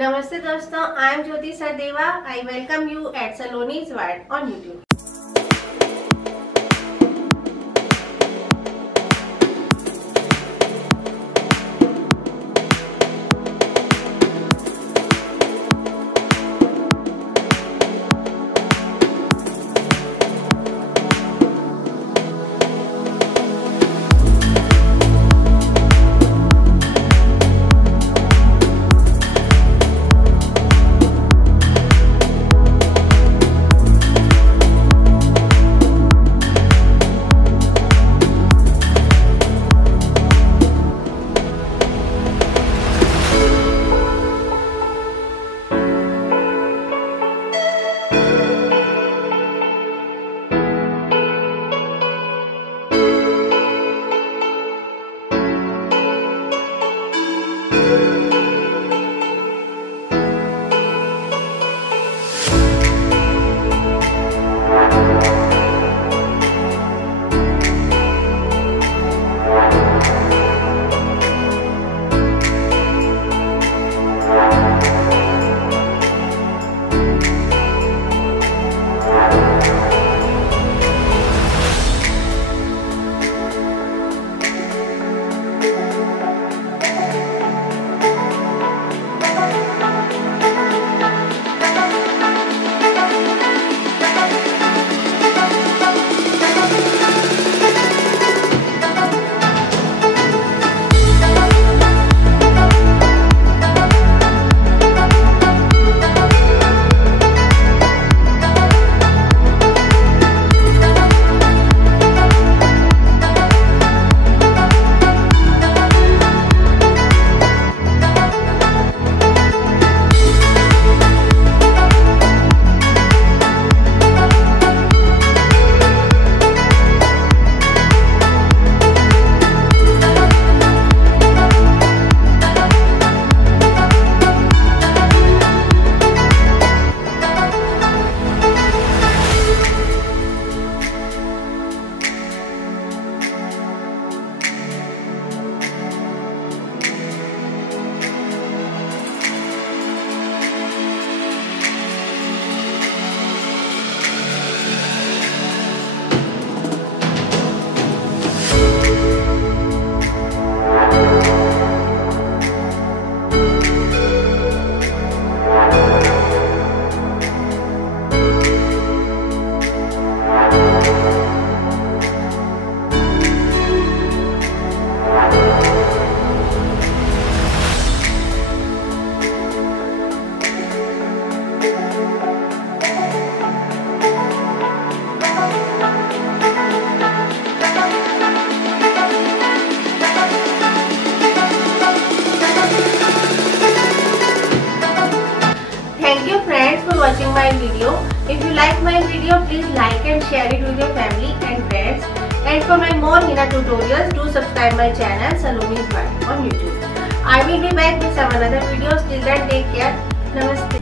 नमस्ते दोस्तों, I am Jyoti Sachdeva. I welcome you at Saloni's World on YouTube. Watching my video. If you like my video, please like and share it with your family and friends. And for my more henna tutorials, do subscribe my channel Saloni's World on YouTube. I will be back with some another videos. Till then, take care. Namaste.